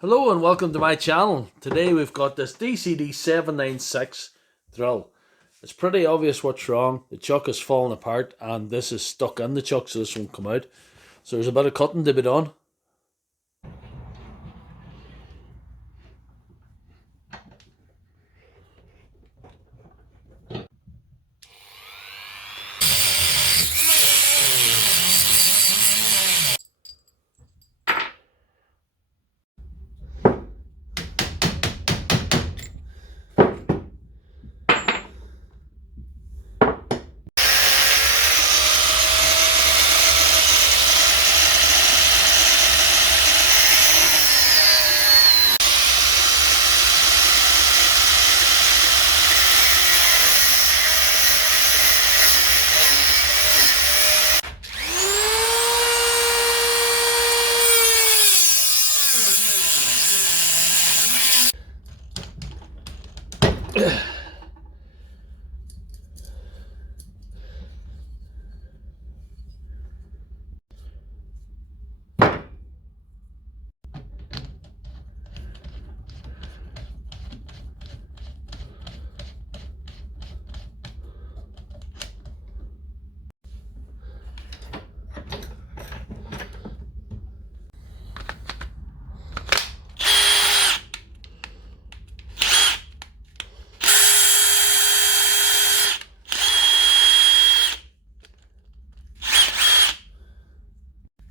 Hello and welcome to my channel. Today we've got this DCD796 drill. It's pretty obvious what's wrong. The chuck is falling apart and this is stuck in the chuck, so this won't come out. So there's a bit of cutting to be done.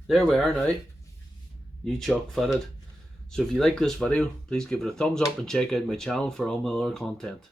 There we are now, new chuck fitted. So if you like this video, please give it a thumbs up and check out my channel for all my other content.